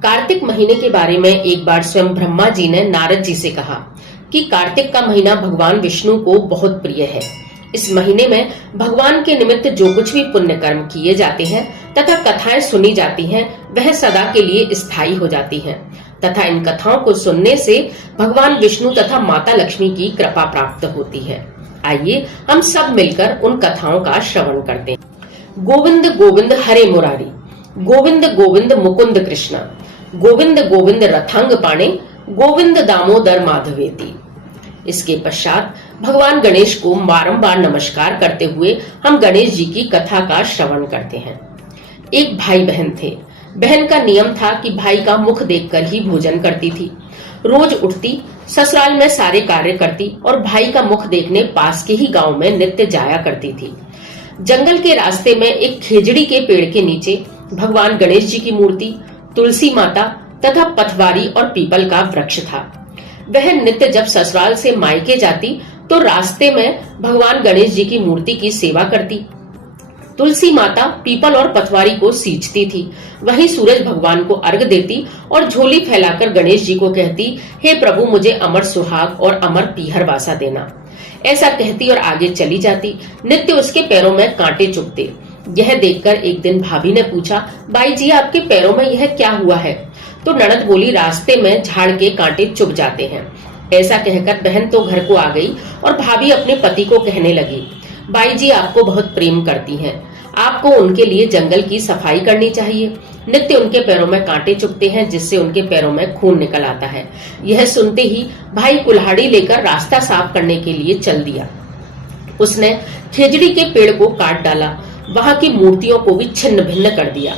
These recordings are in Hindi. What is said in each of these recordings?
कार्तिक महीने के बारे में एक बार स्वयं ब्रह्मा जी ने नारद जी से कहा कि कार्तिक का महीना भगवान विष्णु को बहुत प्रिय है। इस महीने में भगवान के निमित्त जो कुछ भी पुण्य कर्म किए जाते हैं तथा कथाएं सुनी जाती हैं, वह सदा के लिए स्थायी हो जाती हैं तथा इन कथाओं को सुनने से भगवान विष्णु तथा माता लक्ष्मी की कृपा प्राप्त होती है। आइए हम सब मिलकर उन कथाओं का श्रवण करते हैं। गोविंद गोविंद हरे मुरारी, गोविंद गोविंद मुकुंद कृष्ण, गोविंद गोविंद रथांग पाणे, गोविंद दामोदर माधवेति। इसके पश्चात भगवान गणेश को बारंबार नमस्कार करते हुए हम गणेश जी की कथा का श्रवण करते हैं। एक भाई बहन थे। बहन का नियम था कि भाई का मुख देखकर ही भोजन करती थी। रोज उठती, ससुराल में सारे कार्य करती और भाई का मुख देखने पास के ही गांव में नित्य जाया करती थी। जंगल के रास्ते में एक खेजड़ी के पेड़ के नीचे भगवान गणेश जी की मूर्ति, तुलसी माता तथा पथवारी और पीपल का वृक्ष था। वह नित्य जब ससुराल से मायके जाती तो रास्ते में भगवान गणेश जी की मूर्ति की सेवा करती। तुलसी माता पीपल और पथवारी को सींचती थी। वहीं सूरज भगवान को अर्घ देती और झोली फैलाकर गणेश जी को कहती, हे प्रभु मुझे अमर सुहाग और अमर पीहर वासा देना। ऐसा कहती और आगे चली जाती। नित्य उसके पैरों में कांटे चुभते। यह देखकर एक दिन भाभी ने पूछा, बाई जी आपके पैरों में यह क्या हुआ है? तो ननद बोली, रास्ते में झाड़ के कांटे चुभ जाते हैं। ऐसा कहकर बहन तो घर को आ गई और भाभी अपने पति को कहने लगी, बाई जी आपको बहुत प्रेम करती हैं, आपको उनके लिए जंगल की सफाई करनी चाहिए। नित्य उनके पैरों में कांटे चुभते हैं जिससे उनके पैरों में खून निकल आता है। यह सुनते ही भाई कुल्हाड़ी लेकर रास्ता साफ करने के लिए चल दिया। उसने खेजड़ी के पेड़ को काट डाला, वहां की मूर्तियों को भी छिन्न भिन्न कर दिया।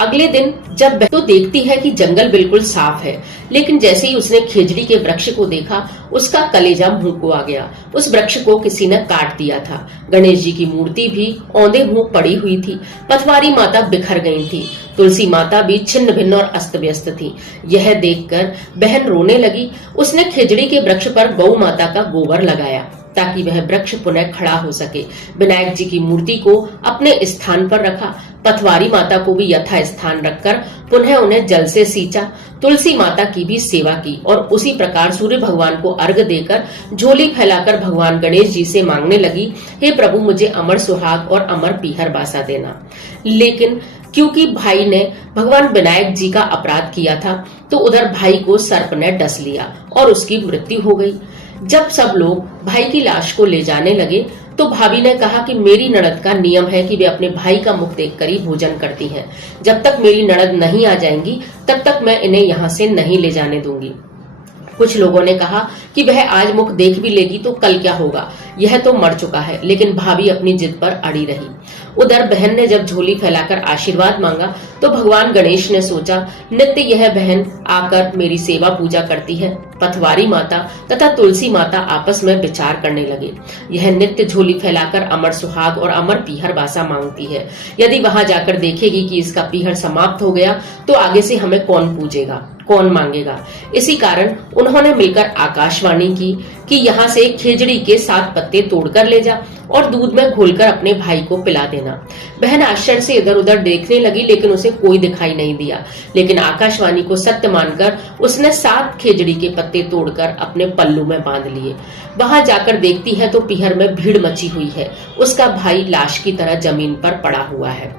अगले दिन जब तो देखती है कि जंगल बिल्कुल साफ है, लेकिन जैसे ही उसने खेजड़ी के वृक्ष को देखा उसका कलेजा मुंह को आ गया। उस वृक्ष को किसी ने काट दिया था। गणेश जी की मूर्ति भी औंधे मुंह पड़ी हुई थी। पथवारी माता बिखर गई थी। तुलसी माता भी छिन्न भिन्न और अस्त व्यस्त थी। यह देखकर बहन रोने लगी। उसने खेजड़ी के वृक्ष पर गौ माता का गोबर लगाया ताकि वह वृक्ष पुनः खड़ा हो सके। विनायक जी की मूर्ति को अपने स्थान पर रखा। पथवारी माता को भी यथा स्थान रखकर पुनः उन्हें जल से सींचा। तुलसी माता की भी सेवा की और उसी प्रकार सूर्य भगवान को अर्घ देकर झोली फैलाकर भगवान गणेश जी से मांगने लगी, हे प्रभु मुझे अमर सुहाग और अमर पीहर बासा देना। लेकिन क्योंकि भाई ने भगवान विनायक जी का अपराध किया था तो उधर भाई को सर्प ने डस लिया और उसकी मृत्यु हो गई। जब सब लोग भाई की लाश को ले जाने लगे तो भाभी ने कहा कि मेरी ननद का नियम है कि वे अपने भाई का मुख देखकर ही भोजन करती हैं। जब तक मेरी ननद नहीं आ जाएंगी तब तक मैं इन्हें यहाँ से नहीं ले जाने दूंगी। कुछ लोगों ने कहा कि वह आज मुख देख भी लेगी तो कल क्या होगा, यह तो मर चुका है। लेकिन भाभी अपनी जिद पर अड़ी रही। उधर बहन ने जब झोली फैलाकर आशीर्वाद मांगा तो भगवान गणेश ने सोचा, नित्य यह बहन आकर मेरी सेवा पूजा करती है। पथवारी माता तथा तुलसी माता आपस में विचार करने लगे। यह नित्य झोली फैलाकर अमर सुहाग और अमर पीहर बासा मांगती है। यदि वहां जाकर देखेगी कि इसका पीहर समाप्त हो गया तो आगे से हमें कौन पूजेगा, कौन मांगेगा। इसी कारण उन्होंने मिलकर आकाशवाणी की कि यहाँ से खेजड़ी के 7 पत्ते तोड़कर ले जा और दूध में घोलकर अपने भाई को पिला देना। बहन आश्चर्य से इधर उधर देखने लगी लेकिन उसे कोई दिखाई नहीं दिया। लेकिन आकाशवाणी को सत्य मानकर उसने 7 खेजड़ी के पत्ते तोड़कर अपने पल्लू में बांध लिए। वहां जाकर देखती है तो पीहर में भीड़ मची हुई है। उसका भाई लाश की तरह जमीन पर पड़ा हुआ है।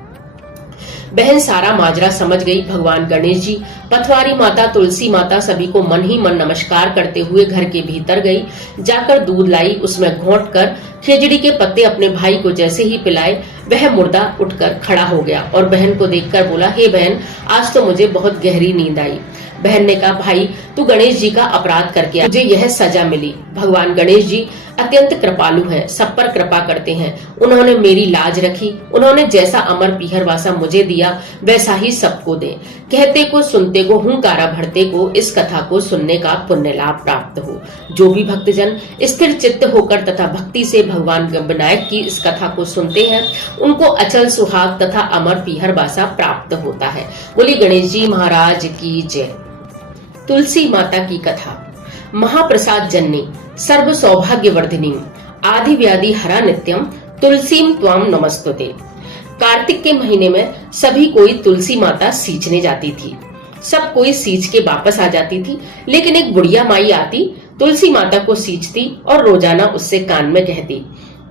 बहन सारा माजरा समझ गई। भगवान गणेश जी, पथवारी माता, तुलसी माता सभी को मन ही मन नमस्कार करते हुए घर के भीतर गई। जाकर दूध लाई, उसमें घोंट कर खेजड़ी के पत्ते अपने भाई को जैसे ही पिलाए वह मुर्दा उठकर खड़ा हो गया और बहन को देखकर बोला, हे बहन आज तो मुझे बहुत गहरी नींद आई। बहन ने कहा, भाई तू गणेश जी का अपराध करके तुझे यह सजा मिली। भगवान गणेश जी अत्यंत कृपालु हैं, सब पर कृपा करते हैं। उन्होंने मेरी लाज रखी। उन्होंने जैसा अमर पीहर वासा मुझे दिया वैसा ही सबको दे। कहते को सुनते को हुंकारा भरते को इस कथा को सुनने का पुण्य लाभ प्राप्त हो। जो भी भक्तजन स्थिर चित्त होकर तथा भक्ति से भगवान विनायक की इस कथा को सुनते हैं उनको अचल सुहाग तथा अमर पीहर बासा प्राप्त होता है। बोली गणेश जी महाराज की जय। तुलसी माता की कथा। महाप्रसाद जननी सर्व सौभाग्यवर्धिनी आदि व्याधि हरा नित्यम तुलसीम त्वाम नमस्तुते। कार्तिक के महीने में सभी कोई तुलसी माता सींचने जाती थी। सब कोई सींच के वापस आ जाती थी, लेकिन एक बुढ़िया माई आती, तुलसी माता को सींचती और रोजाना उससे कान में कहती,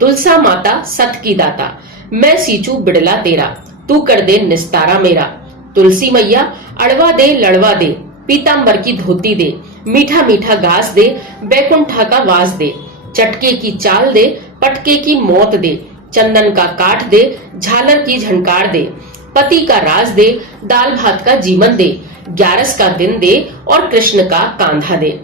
तुलसा माता सत की दाता, मैं सींचू बिड़ला तेरा, तू कर दे निस्तारा मेरा। तुलसी मैया अड़वा दे लड़वा दे, पीतांबर की धोती दे, मीठा मीठा घास दे, बैकुंठा का वास दे, चटके की चाल दे, पटके की मौत दे, चंदन का काठ दे, झालर की झनकार दे, पति का राज दे, दाल भात का जीवन दे, 11 का दिन दे और कृष्ण का कांधा दे।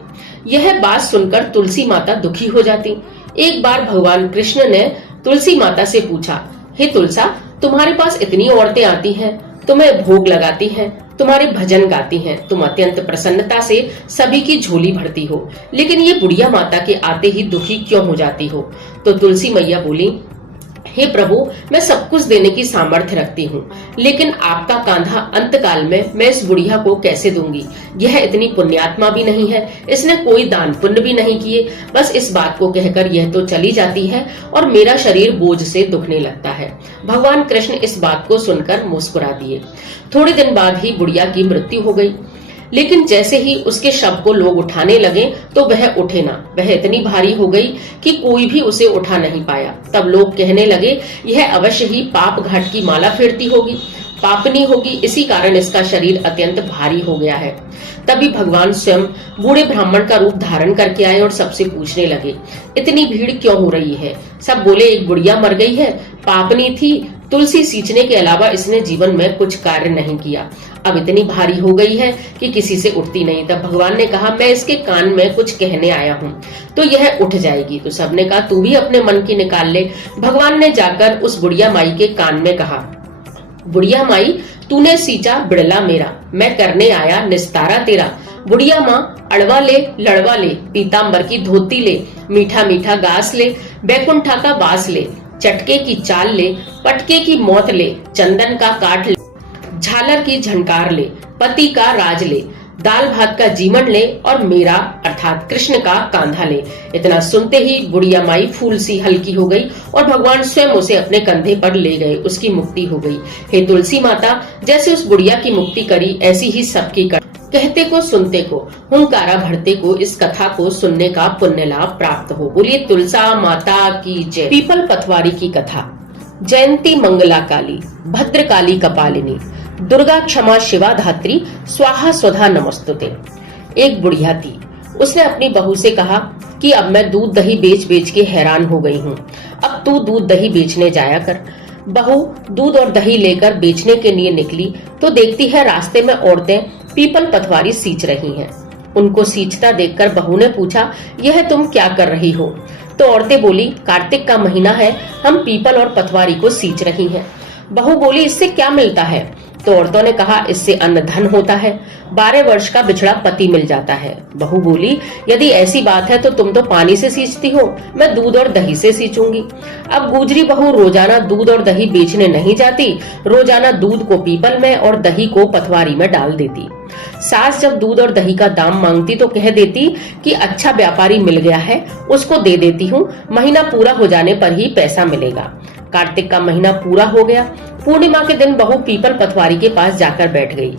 यह बात सुनकर तुलसी माता दुखी हो जाती। एक बार भगवान कृष्ण ने तुलसी माता से पूछा, हे तुलसा, तुम्हारे पास इतनी औरतें आती हैं, तुम्हें भोग लगाती हैं, तुम्हारे भजन गाती हैं, तुम अत्यंत प्रसन्नता से सभी की झोली भरती हो, लेकिन ये बुढ़िया माता के आते ही दुखी क्यों हो जाती हो? तो तुलसी मैया बोली, हे प्रभु, मैं सब कुछ देने की सामर्थ्य रखती हूँ, लेकिन आपका कांधा अंतकाल में मैं इस बुढ़िया को कैसे दूंगी? यह इतनी पुण्यात्मा भी नहीं है, इसने कोई दान पुण्य भी नहीं किए, बस इस बात को कहकर यह तो चली जाती है और मेरा शरीर बोझ से दुखने लगता है। भगवान कृष्ण इस बात को सुनकर मुस्कुरा दिए। थोड़े दिन बाद ही बुढ़िया की मृत्यु हो गई, लेकिन जैसे ही उसके शव को लोग उठाने लगे तो वह उठे ना। वह इतनी भारी हो गई कि कोई भी उसे उठा नहीं पाया। तब लोग कहने लगे, यह अवश्य ही पाप घाट की माला फेरती होगी, पापनी होगी, इसी कारण इसका शरीर अत्यंत भारी हो गया है। तभी भगवान स्वयं बूढ़े ब्राह्मण का रूप धारण करके आए और सबसे पूछने लगे, इतनी भीड़ क्यों हो रही है? सब बोले, एक बुढ़िया मर गई है, पापनी थी, तुलसी सींचने के अलावा इसने जीवन में कुछ कार्य नहीं किया, अब इतनी भारी हो गई है कि किसी से उठती नहीं। तब भगवान ने कहा, मैं इसके कान में कुछ कहने आया हूँ तो यह उठ जाएगी। तो सबने कहा, तू भी अपने मन की निकाल ले। भगवान ने जाकर उस बुढ़िया माई के कान में कहा, बुढ़िया माई, तूने सींचा बिड़ला मेरा, मैं करने आया निस्तारा तेरा। बुढ़िया माँ, अड़वा ले लड़वा ले, पीतांबर की धोती ले, मीठा मीठा घास ले, बैकुंठा का वास ले, चटके की चाल ले, पटके की मौत ले, चंदन का काठ ले, झालर की झनकार ले, पति का राज ले, दाल भात का जीवन ले और मेरा अर्थात कृष्ण का कांधा ले। इतना सुनते ही बुढ़िया माई फूल सी हल्की हो गई और भगवान स्वयं उसे अपने कंधे पर ले गए, उसकी मुक्ति हो गई। हे तुलसी माता, जैसे उस बुढ़िया की मुक्ति करी, ऐसी ही सबकी कर। कहते को सुनते को, हुंकारा भरते को इस कथा को सुनने का पुण्य लाभ प्राप्त हो। बोलिए तुलसा माता की जय। पीपल पथवारी की कथा। जयंती मंगला काली, भद्रकाली कपालिनी, दुर्गा क्षमा शिवा धात्री, स्वाहा स्वधा नमस्तुते। एक बुढ़िया थी, उसने अपनी बहू से कहा कि अब मैं दूध दही बेच बेच के हैरान हो गई हूँ, अब तू दूध दही बेचने जाया कर। बहू दूध और दही लेकर बेचने के लिए निकली तो देखती है रास्ते में औरतें पीपल पथवारी सींच रही हैं। उनको सींचता देखकर बहू ने पूछा, यह तुम क्या कर रही हो? तो औरतें बोली, कार्तिक का महीना है, हम पीपल और पथवारी को सींच रही हैं। बहू बोली, इससे क्या मिलता है? तो औरतों ने कहा, इससे अन्न धन होता है, 12 वर्ष का बिछड़ा पति मिल जाता है। बहू बोली, यदि ऐसी बात है तो तुम तो पानी से सींचती हो, मैं दूध और दही से सींचूंगी। अब गुजरी बहू रोजाना दूध और दही बेचने नहीं जाती, रोजाना दूध को पीपल में और दही को पथवारी में डाल देती। सास जब दूध और दही का दाम मांगती तो कह देती कि अच्छा व्यापारी मिल गया है, उसको दे देती हूँ, महीना पूरा हो जाने पर ही पैसा मिलेगा। कार्तिक का महीना पूरा हो गया। पूर्णिमा के दिन बहू पीपल पथवारी के पास जाकर बैठ गई।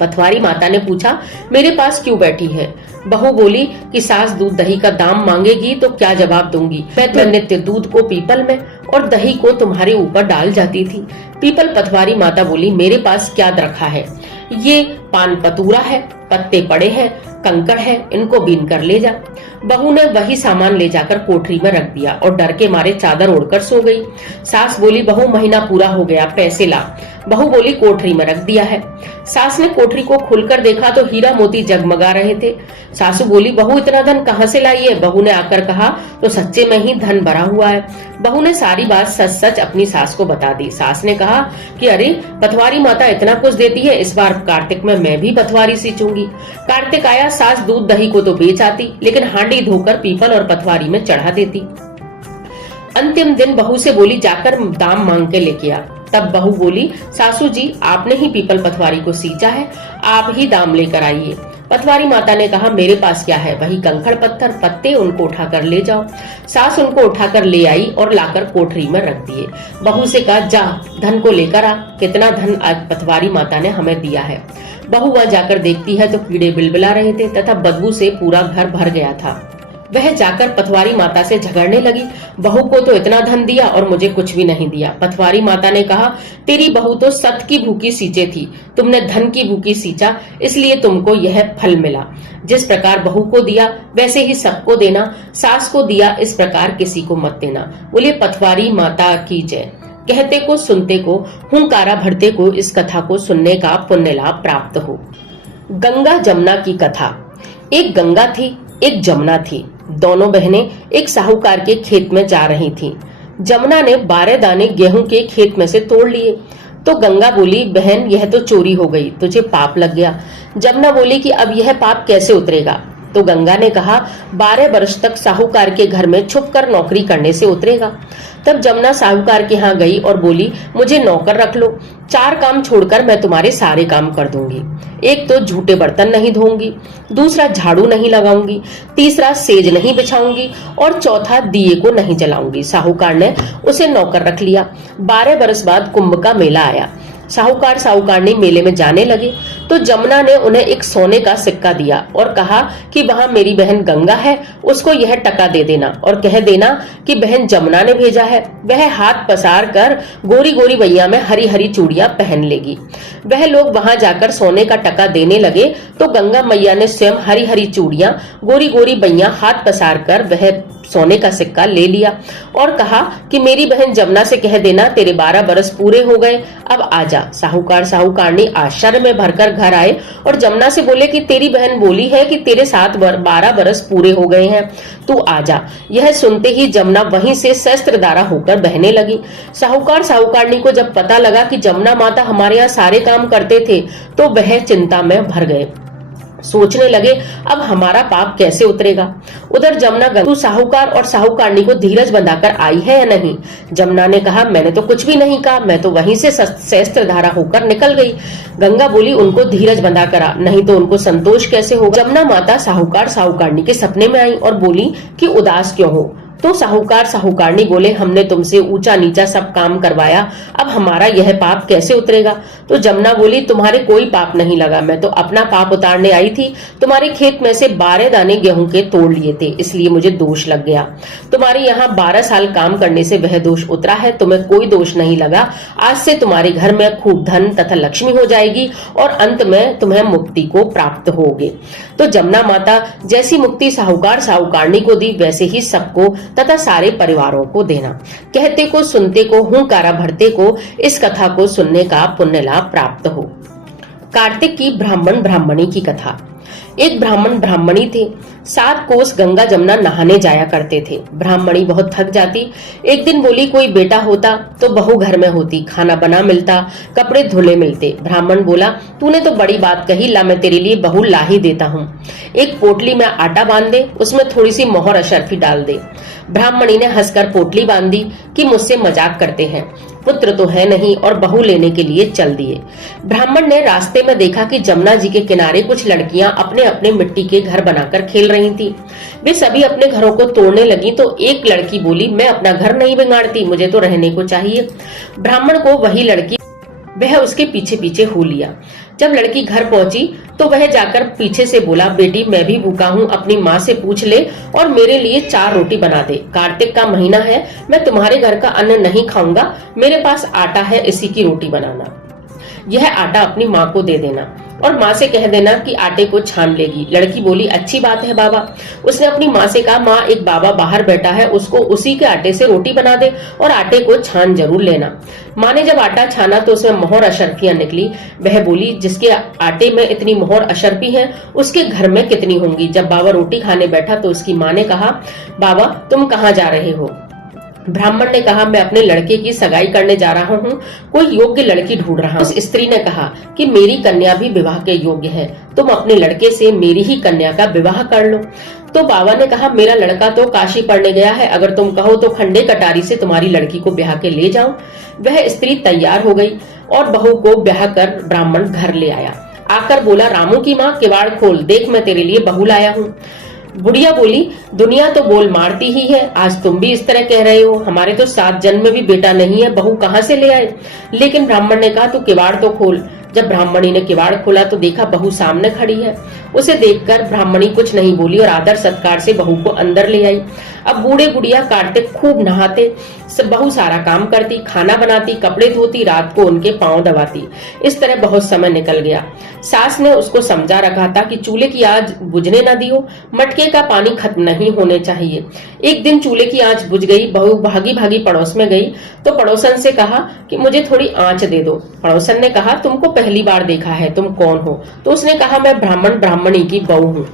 पथवारी माता ने पूछा, मेरे पास क्यों बैठी है? बहू बोली कि सास दूध दही का दाम मांगेगी तो क्या जवाब दूंगी, मैं तो नित्य दूध को पीपल में और दही को तुम्हारे ऊपर डाल जाती थी। पीपल पथवारी माता बोली, मेरे पास क्या रखा है? ये पान पतूरा है, पत्ते पड़े हैं, कंकड़ है, इनको बीन कर ले जा। बहू ने वही सामान ले जाकर कोठरी में रख दिया और डर के मारे चादर ओढ़कर सो गई। सास बोली, बहू महीना पूरा हो गया, पैसे ला। बहू बोली, कोठरी में रख दिया है। सास ने कोठरी को खोलकर देखा तो हीरा मोती जगमगा रहे थे। सासू बोली, बहू इतना धन कहाँ से लाई है? बहू ने आकर कहा तो सच्चे में ही धन भरा हुआ है। बहू ने सारी बात सच सच अपनी सास को बता दी। सास ने कहा कि अरे, पथवारी माता इतना कुछ देती है, इस बार कार्तिक में मैं भी पथवारी सींचूंगी। कार्तिक आया, सास दूध दही को तो बेच आती, लेकिन हांडी धोकर पीपल और पथवारी में चढ़ा देती। अंतिम दिन बहू से बोली, जाकर दाम मांग के लेके आ। तब बहू बोली, सासू जी, आपने ही पीपल पथवारी को सींचा है, आप ही दाम लेकर आइए। पथवारी माता ने कहा, मेरे पास क्या है, वही कंकड़ पत्थर पत्ते, उनको उठाकर ले जाओ। सास उनको उठाकर ले आई और लाकर कोठरी में रख दिए। बहू से कहा, जा धन को लेकर आ। कितना धन आज पथवारी माता ने हमें दिया है। बहू वहां जाकर देखती है तो कीड़े बिलबिला रहे थे तथा बदबू से पूरा घर भर गया था। वह जाकर पथवारी माता से झगड़ने लगी, बहू को तो इतना धन दिया और मुझे कुछ भी नहीं दिया। पथवारी माता ने कहा, तेरी बहू तो सत की भूखी सींचे थी, तुमने धन की भूखी सींचा, इसलिए तुमको यह फल मिला। जिस प्रकार बहू को दिया वैसे ही सबको देना, सास को दिया इस प्रकार किसी को मत देना। बोलिए पथवारी माता की जय। कहते को सुनते को, हुंकारा भरते को इस कथा को सुनने का पुण्य लाभ प्राप्त हो। गंगा जमुना की कथा। एक गंगा थी, एक जमुना थी। दोनों बहनें एक साहूकार के खेत में जा रही थीं। जमुना ने 12 दाने गेहूं के खेत में से तोड़ लिए तो गंगा बोली, बहन यह तो चोरी हो गई, तुझे पाप लग गया। जमुना बोली कि अब यह पाप कैसे उतरेगा? तो गंगा ने कहा, 12 वर्ष तक साहूकार के घर में छुपकर नौकरी करने से उतरेगा। तब जमुना साहूकार के यहाँ गई और बोली, मुझे नौकर रख लो, 4 काम छोड़कर मैं तुम्हारे सारे काम कर दूंगी। एक तो झूठे बर्तन नहीं धोऊंगी, दूसरा झाड़ू नहीं लगाऊंगी, तीसरा सेज नहीं बिछाऊंगी और चौथा दिए को नहीं जलाऊंगी। साहूकार ने उसे नौकर रख लिया। 12 बरस बाद कुंभ का मेला आया। साहूकार साहूकारनी मेले में जाने लगे तो जमुना ने उन्हें एक सोने का सिक्का दिया और कहा कि वहां मेरी बहन गंगा है, उसको यह टका दे देना और कह देना कि बहन जमुना ने भेजा है। वह हाथ पसार कर गोरी गोरी बैया में हरी हरी चूड़ियां पहन लेगी। वह लोग वहां जाकर सोने का टका देने लगे तो गंगा मैया ने स्वयं हरी हरी चूड़ियां गोरी गोरी बैया हाथ पसार कर वह सोने का सिक्का ले लिया और कहा कि मेरी बहन जमुना से कह देना तेरे 12 बरस पूरे हो गए, अब आजा। साहूकार साहूकारनी आश्चर्य में भरकर घर आए और जमुना से बोले कि तेरी बहन बोली है कि तेरे 12 बरस पूरे हो गए हैं, तू आजा। यह सुनते ही जमुना वहीं से शस्त्रधारा होकर बहने लगी। साहूकार साहूकारनी को जब पता लगा कि जमुना माता हमारे यहाँ सारे काम करते थे तो वह चिंता में भर गए। सोचने लगे अब हमारा पाप कैसे उतरेगा। उधर जमुना गंगा साहूकार और साहूकारनी को धीरज बंधाकर आई है या नहीं? जमुना ने कहा, मैंने तो कुछ भी नहीं कहा, मैं तो वहीं से शस्त्रधारा होकर निकल गई। गंगा बोली, उनको धीरज बंधा करा, नहीं तो उनको संतोष कैसे होगा। जमुना माता साहूकार साहूकारनी के सपने में आई और बोली कि उदास क्यों हो? तो साहूकार साहूकारनी बोले, हमने तुमसे ऊंचा नीचा सब काम करवाया, अब हमारा यह पाप कैसे उतरेगा? तो जमुना बोली, तुम्हारे कोई पाप नहीं लगा, मैं तो अपना पाप उतारने आई थी। तुम्हारे खेत में से 12 दाने गेहूं के तोड़ लिए थे, इसलिए मुझे दोष लग गया। तुम्हारे यहाँ 12 साल काम करने से वह दोष उतरा है, तुम्हें कोई दोष नहीं लगा। आज से तुम्हारे घर में खूब धन तथा लक्ष्मी हो जाएगी और अंत में तुम्हें मुक्ति को प्राप्त होगे। तो जमुना माता जैसी मुक्ति साहूकार साहूकारनी को दी वैसे ही सबको तथा सारे परिवारों को देना। कहते को सुनते को, हुंकारा भरते को इस कथा को सुनने का पुण्य लाभ प्राप्त हो। कार्तिक की ब्राह्मण ब्राह्मणी की कथा। एक ब्राह्मण ब्राह्मणी थे। 7 कोस गंगा जमुना नहाने जाया करते थे। ब्राह्मणी बहुत थक जाती। एक दिन बोली, कोई बेटा होता तो बहू घर में होती, खाना बना मिलता, कपड़े धुले मिलते। ब्राह्मण बोला, तूने तो बड़ी बात कही, ला मैं तेरे लिए बहू ला ही देता हूँ। एक पोटली में आटा बांध दे, उसमें थोड़ी सी मोहर अशर्फी डाल दे। ब्राह्मणी ने हंसकर पोटली बांधी कि मुझसे मजाक करते हैं, पुत्र तो है नहीं, और बहू लेने के लिए चल दिए। ब्राह्मण ने रास्ते में देखा कि जमुना जी के किनारे कुछ लड़कियां अपने अपने मिट्टी के घर बनाकर खेल रही थी। वे सभी अपने घरों को तोड़ने लगी तो एक लड़की बोली, मैं अपना घर नहीं बिगाड़ती, मुझे तो रहने को चाहिए। ब्राह्मण को वही लड़की, वह उसके पीछे पीछे हो लिया। जब लड़की घर पहुंची तो वह जाकर पीछे से बोला, बेटी मैं भी भूखा हूँ, अपनी माँ से पूछ ले और मेरे लिए 4 रोटी बना दे। कार्तिक का महीना है, मैं तुम्हारे घर का अन्न नहीं खाऊंगा, मेरे पास आटा है, इसी की रोटी बनाना। यह आटा अपनी माँ को दे देना और माँ से कह देना कि आटे को छान लेगी। लड़की बोली, अच्छी बात है बाबा। उसने अपनी माँ से कहा, माँ एक बाबा बाहर बैठा है, उसको उसी के आटे से रोटी बना दे और आटे को छान जरूर लेना। माँ ने जब आटा छाना तो उसमें मोहर अशर्फियां निकली। वह बोली, जिसके आटे में इतनी मोहर अशर्फी है उसके घर में कितनी होंगी। जब बाबा रोटी खाने बैठा तो उसकी माँ ने कहा, बाबा तुम कहाँ जा रहे हो? ब्राह्मण ने कहा, मैं अपने लड़के की सगाई करने जा रहा हूँ, कोई योग्य लड़की ढूंढ रहा हूँ। उस स्त्री ने कहा कि मेरी कन्या भी विवाह के योग्य है, तुम अपने लड़के से मेरी ही कन्या का विवाह कर लो। तो बाबा ने कहा, मेरा लड़का तो काशी पढ़ने गया है, अगर तुम कहो तो खंडे कटारी से तुम्हारी लड़की को ब्याह के ले जाऊं। वह स्त्री तैयार हो गई और बहू को ब्याह कर ब्राह्मण घर ले आया। आकर बोला, रामू की माँ किवाड़ खोल, देख मैं तेरे लिए बहू लाया हूँ। बुढ़िया बोली, दुनिया तो बोल मारती ही है, आज तुम भी इस तरह कह रहे हो, हमारे तो 7 जन्म में भी बेटा नहीं है, बहू कहाँ से ले आए? लेकिन ब्राह्मण ने कहा, तू किवाड़ तो खोल। जब ब्राह्मणी ने किवाड़ खोला तो देखा बहू सामने खड़ी है। उसे देखकर ब्राह्मणी कुछ नहीं बोली और आदर सत्कार से बहू को अंदर ले आई। अब बूढ़े गुड़िया कार्तिक खूब नहाते, सब बहू सारा काम करती, खाना बनाती, कपड़े धोती, रात को उनके पांव दबाती। इस तरह बहुत समय निकल गया। सास ने उसको समझा रखा था कि चूल्हे की आंच बुझने न दियो, मटके का पानी खत्म नहीं होने चाहिए। एक दिन चूल्हे की आंच बुझ गई। बहू भागी भागी पड़ोस में गई तो पड़ोसन से कहा कि मुझे थोड़ी आंच दे दो। पड़ोसन ने कहा तुमको पहली बार देखा है, तुम कौन हो? तो उसने कहा मैं ब्राह्मण ब्राह्मणी की बहू हूँ।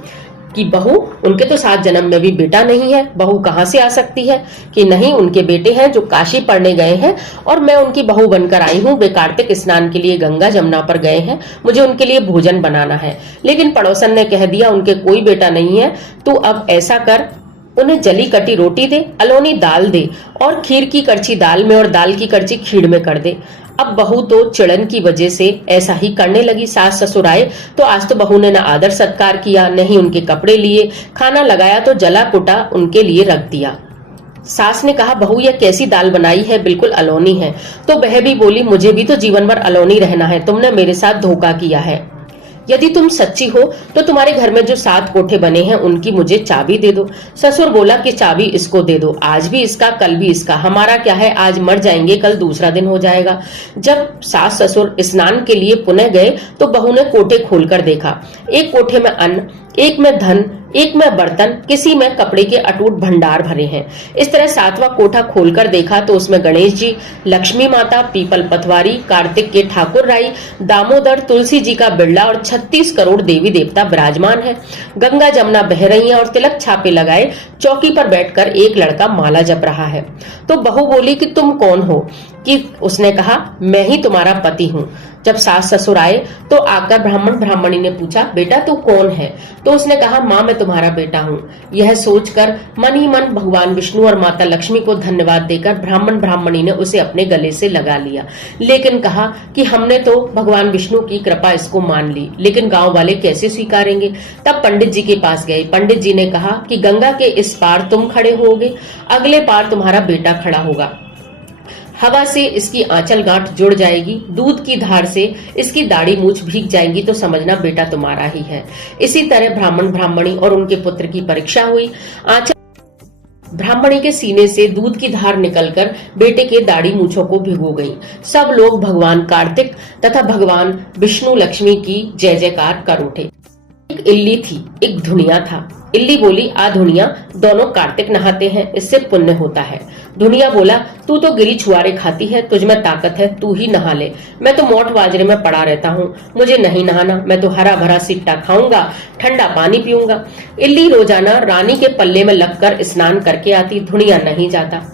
कि बहू, उनके तो 7 जन्म में भी बेटा नहीं है, बहू कहाँ से आ सकती है? कि नहीं, उनके बेटे हैं जो काशी पढ़ने गए हैं और मैं उनकी बहू बनकर आई हूँ। वे कार्तिक स्नान के लिए गंगा जमुना पर गए हैं, मुझे उनके लिए भोजन बनाना है। लेकिन पड़ोसन ने कह दिया उनके कोई बेटा नहीं है, तू अब ऐसा कर, उन्हें जली कटी रोटी दे, अलोनी दाल दे और खीर की करछी दाल में और दाल की करछी खीर में कर दे। अब बहू तो चिड़न की वजह से ऐसा ही करने लगी। सास ससुर आए तो आज तो बहू ने न आदर सत्कार किया, न ही उनके कपड़े लिए, खाना लगाया तो जला कुटा उनके लिए रख दिया। सास ने कहा बहू यह कैसी दाल बनाई है, बिल्कुल अलोनी है। तो वह भी बोली मुझे भी तो जीवन भर अलोनी रहना है, तुमने मेरे साथ धोखा किया है। यदि तुम सच्ची हो तो तुम्हारे घर में जो 7 कोठे बने हैं उनकी मुझे चाबी दे दो। ससुर बोला कि चाबी इसको दे दो, आज भी इसका कल भी इसका, हमारा क्या है, आज मर जाएंगे कल दूसरा दिन हो जाएगा। जब सास ससुर स्नान के लिए पुनः गए तो बहू ने कोठे खोलकर देखा। एक कोठे में अन्न, एक में धन, एक में बर्तन, किसी में कपड़े के अटूट भंडार भरे हैं। इस तरह 7वां कोठा खोलकर देखा तो उसमें गणेश जी, लक्ष्मी माता, पीपल पथवारी, कार्तिक के ठाकुर राई, दामोदर, तुलसी जी का बिरला और 36 करोड़ देवी देवता विराजमान है। गंगा जमुना बह रही है और तिलक छापे लगाए चौकी पर बैठकर एक लड़का माला जप रहा है। तो बहू बोली कि तुम कौन हो? कि उसने कहा मैं ही तुम्हारा पति हूँ। जब सास ससुर आए तो आकर ब्राह्मण ब्राह्मणी ने पूछा बेटा तू कौन है? तो उसने कहा माँ मैं तुम्हारा बेटा हूँ। यह सोचकर मन ही मन भगवान विष्णु और माता लक्ष्मी को धन्यवाद देकर ब्राह्मण ब्राह्मणी ने उसे अपने गले से लगा लिया, लेकिन कहा कि हमने तो भगवान विष्णु की कृपा इसको मान ली, लेकिन गांव वाले कैसे स्वीकारेंगे? तब पंडित जी के पास गए। पंडित जी ने कहा कि गंगा के इस पार तुम खड़े होगे, अगले पार तुम्हारा बेटा खड़ा होगा। हवा से इसकी आंचल गांठ जुड़ जाएगी, दूध की धार से इसकी दाढ़ी मूछ भीग जाएंगी तो समझना बेटा तुम्हारा ही है। इसी तरह ब्राह्मण ब्राह्मणी और उनके पुत्र की परीक्षा हुई। आंचल ब्राह्मणी के सीने से दूध की धार निकलकर बेटे के दाढ़ी मूछों को भिगो गई। सब लोग भगवान कार्तिक तथा भगवान विष्णु लक्ष्मी की जय जयकार कर उठे। एक इल्ली थी, एक धुनिया था। इल्ली बोली आ धुनिया, दोनों कार्तिक नहाते हैं, इससे पुण्य होता है। धुनिया बोला तू तो गिरी छुआरे खाती है, तुझ में ताकत है, तू ही नहा ले। मैं तो मोट बाजरे में पड़ा रहता हूँ, मुझे नहीं नहाना, मैं तो हरा भरा सिट्टा खाऊंगा, ठंडा पानी पीऊंगा। इल्ली रोजाना रानी के पल्ले में लगकर स्नान करके आती, धुनिया नहीं जाता।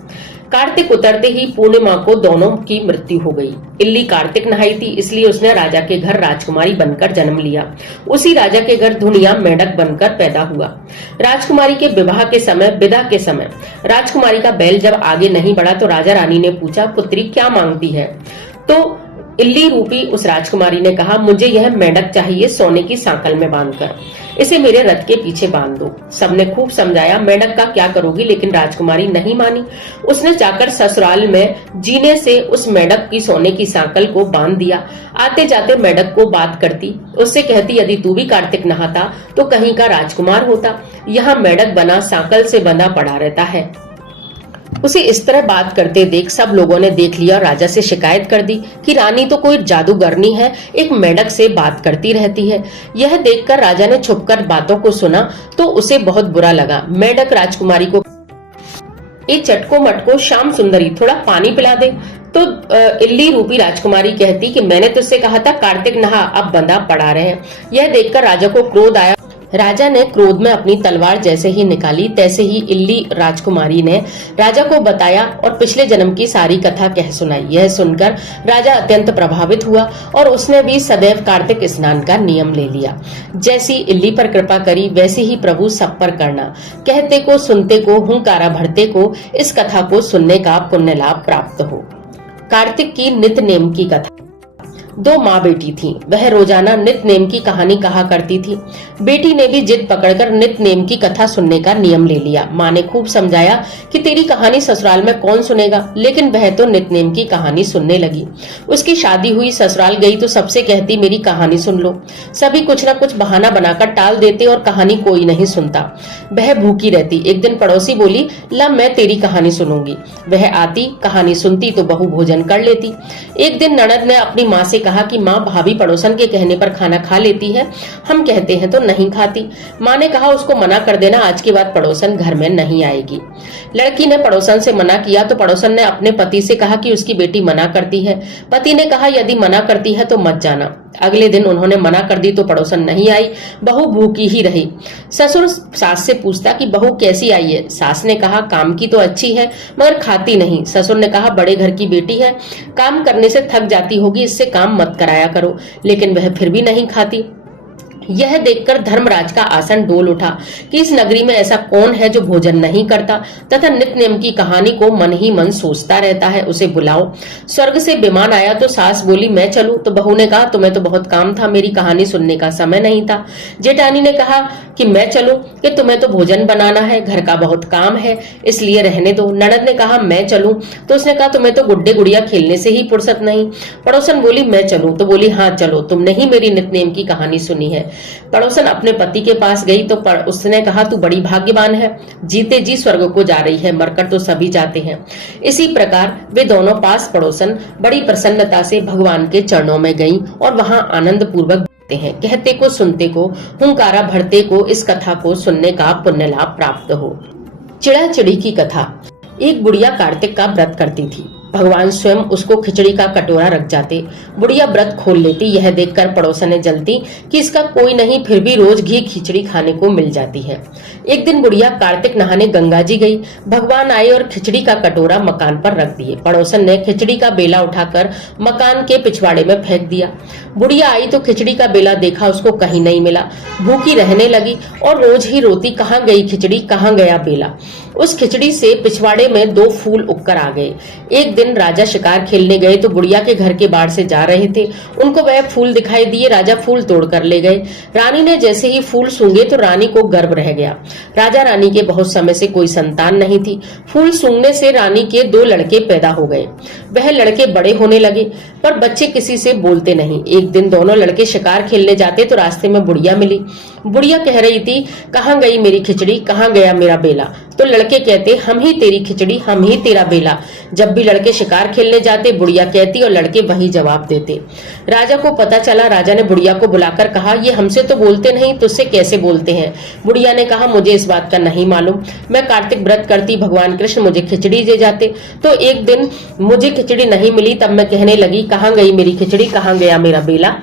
कार्तिक उतरते ही पूर्णिमा को दोनों की मृत्यु हो गई। इल्ली कार्तिक नहाई थी, इसलिए उसने राजा के घर राजकुमारी बनकर जन्म लिया। उसी राजा के घर धुनिया मेंढक बनकर पैदा हुआ। राजकुमारी के विवाह के समय, विदा के समय राजकुमारी का बैल जब आगे नहीं बढ़ा तो राजा रानी ने पूछा पुत्री क्या मांगती है? तो इल्ली रूपी उस राजकुमारी ने कहा मुझे यह मेंढक चाहिए, सोने की सांकल में बांधकर, इसे मेरे रथ के पीछे बांध दो। सबने खूब समझाया मेंढक का क्या करोगी, लेकिन राजकुमारी नहीं मानी। उसने जाकर ससुराल में जीने से उस मेंढक की सोने की सांकल को बांध दिया। आते जाते मेंढक को बात करती, उससे कहती यदि तू भी कार्तिक नहाता तो कहीं का राजकुमार होता, यहाँ मेंढक बना सांकल से बंधा पड़ा रहता है। उसे इस तरह बात करते देख सब लोगों ने देख लिया और राजा से शिकायत कर दी कि रानी तो कोई जादूगरनी है, एक मेंढक से बात करती रहती है। यह देखकर राजा ने छुपकर बातों को सुना तो उसे बहुत बुरा लगा। मेंढक राजकुमारी को ए चटको मटको श्याम सुंदरी थोड़ा पानी पिला दे। तो इल्ली रूपी राजकुमारी कहती कि मैंने तुझसे कहा था कार्तिक नहा, अब बंधा पड़ा रहे। यह देखकर राजा को क्रोध आया। राजा ने क्रोध में अपनी तलवार जैसे ही निकाली तैसे ही इल्ली राजकुमारी ने राजा को बताया और पिछले जन्म की सारी कथा कह सुनाई। यह सुनकर राजा अत्यंत प्रभावित हुआ और उसने भी सदैव कार्तिक स्नान का नियम ले लिया। जैसी इल्ली पर कृपा करी वैसे ही प्रभु सब पर करना। कहते को सुनते को हुंकारा भरते को इस कथा को सुनने का पुण्य लाभ प्राप्त हो। कार्तिक की नित्य नेम की कथा। दो माँ बेटी थीं। वह रोजाना नित्य नेम की कहानी कहा करती थी। बेटी ने भी जिद पकड़कर नित्य नेम की कथा सुनने का नियम ले लिया। माँ ने खूब समझाया कि तेरी कहानी ससुराल में कौन सुनेगा, लेकिन वह तो नित्य नेम की कहानी सुनने लगी। उसकी शादी हुई, ससुराल गई तो सबसे कहती मेरी कहानी सुन लो। सभी कुछ न कुछ बहाना बनाकर टाल देते और कहानी कोई नहीं सुनता। वह भूखी रहती। एक दिन पड़ोसी बोली, ला मैं तेरी कहानी सुनूंगी। वह आती, कहानी सुनती तो बहू भोजन कर लेती। एक दिन ननद ने अपनी माँ से कहा कि माँ, भाभी पड़ोसन के कहने पर खाना खा लेती है, हम कहते हैं तो नहीं खाती। माँ ने कहा उसको मना कर देना, आज के बाद पड़ोसन घर में नहीं आएगी। लड़की ने पड़ोसन से मना किया तो पड़ोसन ने अपने पति से कहा कि उसकी बेटी मना करती है। पति ने कहा यदि मना करती है तो मत जाना। अगले दिन उन्होंने मना कर दी तो पड़ोसन नहीं आई, बहू भूखी ही रही। ससुर सास से पूछता कि बहू कैसी आई है। सास ने कहा काम की तो अच्छी है मगर खाती नहीं। ससुर ने कहा बड़े घर की बेटी है, काम करने से थक जाती होगी, इससे काम मत कराया करो। लेकिन वह फिर भी नहीं खाती। यह देखकर धर्मराज का आसन डोल उठा कि इस नगरी में ऐसा कौन है जो भोजन नहीं करता तथा नित्य नेम की कहानी को मन ही मन सोचता रहता है, उसे बुलाओ। स्वर्ग से विमान आया तो सास बोली मैं चलूं, तो बहू ने कहा तुम्हें तो बहुत काम था, मेरी कहानी सुनने का समय नहीं था। जेठानी ने कहा कि मैं चलूं, कि तुम्हें तो भोजन बनाना है, घर का बहुत काम है, इसलिए रहने दो। ननद ने कहा मैं चलूं, तो उसने कहा तुम्हें तो गुड्डे गुड़िया खेलने से ही फुर्सत नहीं। पड़ोसन बोली मैं चलूं, तो बोली हाँ चलो, तुमने ही मेरी नित्य नेम की कहानी सुनी है। पड़ोसन अपने पति के पास गई तो उसने कहा तू बड़ी भाग्यवान है, जीते जी स्वर्ग को जा रही है, मरकर तो सभी जाते हैं। इसी प्रकार वे दोनों पास पड़ोसन बड़ी प्रसन्नता से भगवान के चरणों में गईं और वहां आनंद पूर्वक हैं। कहते को सुनते को, हुंकारा भरते को इस कथा को सुनने का पुण्य लाभ प्राप्त हो। चिड़ा चिड़ी की कथा। एक बुढ़िया कार्तिक का व्रत करती थी। भगवान स्वयं उसको खिचड़ी का कटोरा रख जाते। बुढ़िया व्रत खोल लेती। यह देखकर पड़ोसने जलती कि इसका कोई नहीं, फिर भी रोज घी खिचड़ी खाने को मिल जाती है। एक दिन बुढ़िया कार्तिक नहाने गंगा जी गई। भगवान आए और खिचड़ी का कटोरा मकान पर रख दिए। पड़ोसन ने खिचड़ी का बेला उठाकर मकान के पिछवाड़े में फेंक दिया। बुढ़िया आई तो खिचड़ी का बेला देखा, उसको कहीं नहीं मिला। भूखी रहने लगी और रोज ही रोती, कहाँ गई खिचड़ी, कहाँ गया बेला। उस खिचड़ी से पिछवाड़े में दो फूल उगकर आ गए। एक दिन राजा शिकार खेलने गए तो बुढ़िया के घर के बाहर से जा रहे थे, उनको वह फूल दिखाई दिए। राजा फूल तोड़ कर ले गए। रानी ने जैसे ही फूल सूंघे तो रानी को गर्व रह गया। राजा रानी के बहुत समय से कोई संतान नहीं थी। फूल सूंघने से रानी के दो लड़के पैदा हो गए। वह लड़के बड़े होने लगे पर बच्चे किसी से बोलते नहीं। एक दिन दोनों लड़के शिकार खेलने जाते तो रास्ते में बुढ़िया मिली। बुढ़िया कह रही थी कहाँ गई मेरी खिचड़ी, कहाँ गया मेरा बेला। तो लड़के कहते हम ही तेरी खिचड़ी, हम ही तेरा बेला। जब भी लड़के शिकार खेलने जाते बुढ़िया कहती और लड़के वही जवाब देते। राजा को पता चला। राजा ने बुढ़िया को बुलाकर कहा ये हमसे तो बोलते नहीं, तुझसे कैसे बोलते हैं। बुढ़िया ने कहा मुझे इस बात का नहीं मालूम, मैं कार्तिक व्रत करती, भगवान कृष्ण मुझे खिचड़ी दे जाते। तो एक दिन मुझे खिचड़ी नहीं मिली, तब मैं कहने लगी कहाँ गई मेरी खिचड़ी, कहाँ गया मेरा बेला।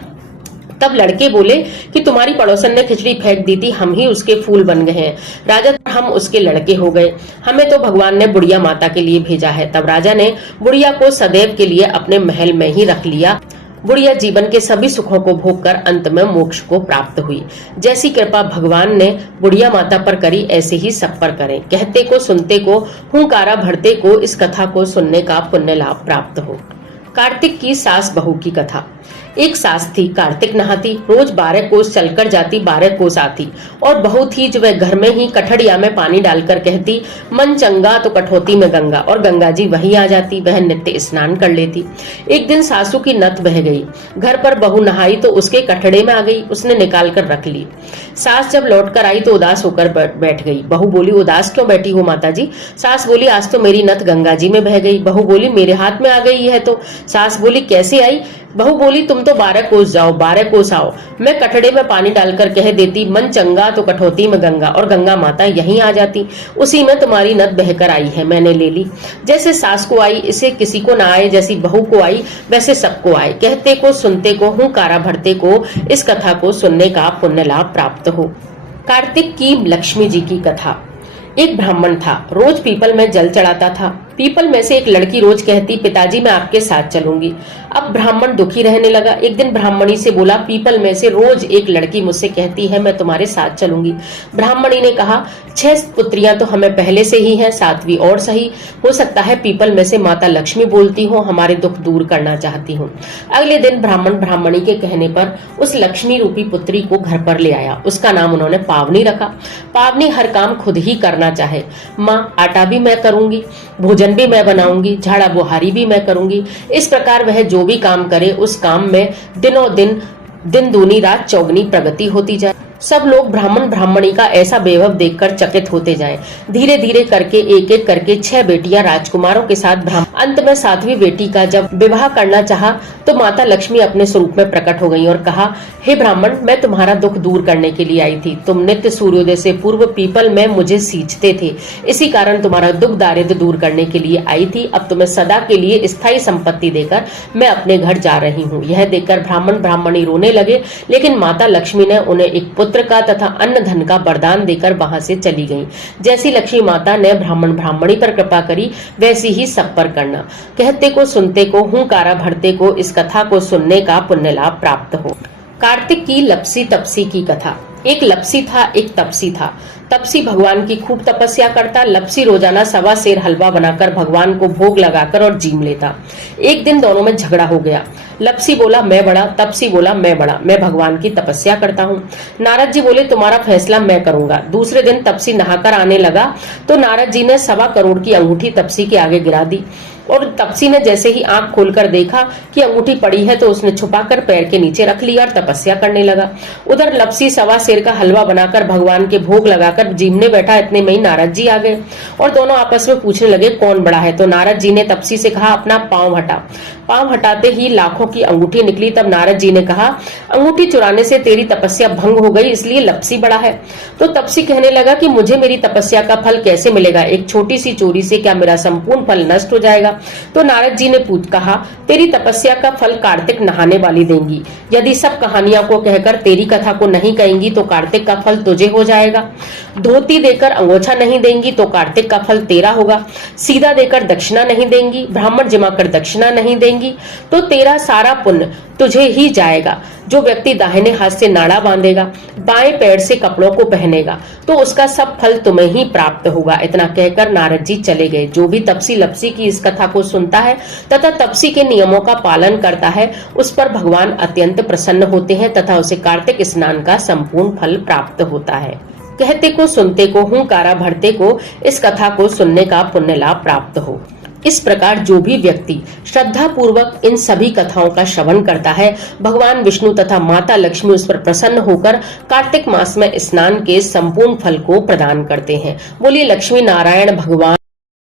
तब लड़के बोले कि तुम्हारी पड़ोसन ने खिचड़ी फेंक दी थी, हम ही उसके फूल बन गए हैं। राजा हम उसके लड़के हो गए, हमें तो भगवान ने बुढ़िया माता के लिए भेजा है। तब राजा ने बुढ़िया को सदैव के लिए अपने महल में ही रख लिया। बुढ़िया जीवन के सभी सुखों को भोगकर अंत में मोक्ष को प्राप्त हुई। जैसी कृपा भगवान ने बुढ़िया माता पर करी, ऐसे ही सब पर करें। कहते को सुनते को, हुंकारा भरते को इस कथा को सुनने का पुण्य लाभ प्राप्त हो। कार्तिक की सास बहू की कथा। एक सास थी, कार्तिक नहाती, रोज 12 कोस चलकर जाती, 12 कोस आती। और बहू थी जो वह घर में ही कठड़िया में पानी डालकर कहती मन चंगा तो कठौती में गंगा, और गंगा जी वही आ जाती। वह नित्य स्नान कर लेती। एक दिन सासू की नत बह गई। घर पर बहू नहाई तो उसके कठड़े में आ गई, उसने निकाल कर रख ली। सास जब लौट कर आई तो उदास होकर बैठ गई। बहू बोली उदास क्यों बैठी हो माता जी। सास बोली आज तो मेरी नत गंगा जी में बह गई। बहू बोली मेरे हाथ में आ गई है तो। सास बोली कैसे आई। बहू बोली तुम तो 12 कोस जाओ, 12 कोस आओ, मैं कटड़े में पानी डालकर कह देती मन चंगा तो कठौती में गंगा, और गंगा माता यहीं आ जाती। उसी में तुम्हारी नद बहकर आई है, मैंने ले ली। जैसे सास को आई इसे किसी को ना आए, जैसी बहू को आई वैसे सबको आए। कहते को सुनते को, हुंकारा भरते को इस कथा को सुनने का पुण्य लाभ प्राप्त हो। कार्तिक की लक्ष्मी जी की कथा। एक ब्राह्मण था, रोज पीपल में जल चढ़ाता था। पीपल में से एक लड़की रोज कहती, पिताजी मैं आपके साथ चलूंगी। अब ब्राह्मण दुखी रहने लगा। एक दिन ब्राह्मणी से बोला, पीपल में से रोज एक लड़की मुझसे कहती है मैं तुम्हारे साथ चलूंगी। ब्राह्मणी ने कहा, 6 पुत्रियां तो हमें पहले से ही हैं, 7वीं और सही। हो सकता है पीपल में से माता लक्ष्मी बोलती हो, हमारे दुख दूर करना चाहती हूँ। अगले दिन ब्राह्मण ब्राह्मणी के कहने पर उस लक्ष्मी रूपी पुत्री को घर पर ले आया। उसका नाम उन्होंने पावनी रखा। पावनी हर काम खुद ही करना चाहे। माँ, आटा भी मैं करूंगी, भोजन भी मैं बनाऊंगी, झाड़ा बुहारी भी मैं करूंगी। इस प्रकार वह जो भी काम करे उस काम में दिनों दिन दूनी रात चौगनी प्रगति होती जाए। सब लोग ब्राह्मण ब्राह्मणी का ऐसा वैभव देखकर चकित होते जाएं। धीरे धीरे करके एक एक करके 6 बेटियां राजकुमारों के साथ अंत में 7वीं बेटी का जब विवाह करना चाहा तो माता लक्ष्मी अपने स्वरूप में प्रकट हो गई और कहा, हे ब्राह्मण, मैं तुम्हारा दुख दूर करने के लिए आई थी। तुम नित्य सूर्योदय से पूर्व पीपल में मुझे सींचते थे, इसी कारण तुम्हारा दुख दारिद्र्य दूर करने के लिए आई थी। अब तुम्हें सदा के लिए स्थायी संपत्ति देकर मैं अपने घर जा रही हूँ। यह देखकर ब्राह्मण ब्राह्मणी रोने लगे, लेकिन माता लक्ष्मी ने उन्हें एक पुत्र का तथा अन्न धन का वरदान देकर वहां से चली गईं। जैसी लक्ष्मी माता ने ब्राह्मण ब्राह्मणी पर कृपा करी, वैसी ही सब पर करना। कहते को सुनते को, हुंकारा भरते को इस कथा को सुनने का पुण्य लाभ प्राप्त हो। कार्तिक की लपसी तपसी की कथा। एक लपसी था, एक तपसी था। तपसी भगवान की खूब तपस्या करता। लपसी रोजाना 1.25 सेर हलवा बनाकर भगवान को भोग लगाकर और जीम लेता। एक दिन दोनों में झगड़ा हो गया। लपसी बोला, मैं बड़ा। तपसी बोला, मैं बड़ा, मैं भगवान की तपस्या करता हूँ। नारद जी बोले, तुम्हारा फैसला मैं करूंगा। दूसरे दिन तपसी नहाकर आने लगा तो नारद जी ने 1.25 करोड़ की अंगूठी तपसी के आगे गिरा दी और तपसी ने जैसे ही आंख खोलकर देखा कि अंगूठी पड़ी है तो उसने छुपाकर पैर के नीचे रख लिया और तपस्या करने लगा। उधर लपसी 1.25 सेर का हलवा बनाकर भगवान के भोग लगाकर जीमने बैठा। इतने में ही नारद जी आ गए और दोनों आपस में पूछने लगे कौन बड़ा है। तो नारद जी ने तपसी से कहा, अपना पांव हटा। पांव हटाते ही लाखों की अंगूठी निकली। तब नारद जी ने कहा, अंगूठी चुराने से तेरी तपस्या भंग हो गई, इसलिए लपसी बड़ा है। तो तपसी कहने लगा कि मुझे मेरी तपस्या का फल कैसे मिलेगा? एक छोटी सी चोरी से क्या मेरा संपूर्ण फल नष्ट हो जाएगा? तो नारद जी ने कहा, तेरी तपस्या का फल कार्तिक नहाने वाली देंगी। यदि सब कहानियों को कहकर तेरी कथा को नहीं कहेंगी तो कार्तिक का फल तुझे हो जाएगा। धोती देकर अंगोछा नहीं देंगी तो कार्तिक का फल तेरा होगा। सीधा देकर दक्षिणा नहीं देंगी, ब्राह्मण जमा कर दक्षिणा नहीं देंगी तो तेरा सारा पुण्य तुझे ही जाएगा। जो व्यक्ति दाहिने हाथ से नाड़ा बांधेगा, बाएं पैर से कपड़ों को पहनेगा तो उसका सब फल तुम्हें ही प्राप्त होगा। इतना कहकर नारद जी चले गए। जो भी तपसी लपसी की इस कथा को सुनता है तथा तपसी के नियमों का पालन करता है, उस पर भगवान अत्यंत प्रसन्न होते हैं तथा उसे कार्तिक स्नान का संपूर्ण फल प्राप्त होता है। कहते को सुनते को, हुंकारा भरते को इस कथा को सुनने का पुण्य लाभ प्राप्त हो। इस प्रकार जो भी व्यक्ति श्रद्धा पूर्वक इन सभी कथाओं का श्रवण करता है, भगवान विष्णु तथा माता लक्ष्मी उस पर प्रसन्न होकर कार्तिक मास में स्नान के संपूर्ण फल को प्रदान करते हैं। बोलिए लक्ष्मी नारायण भगवान।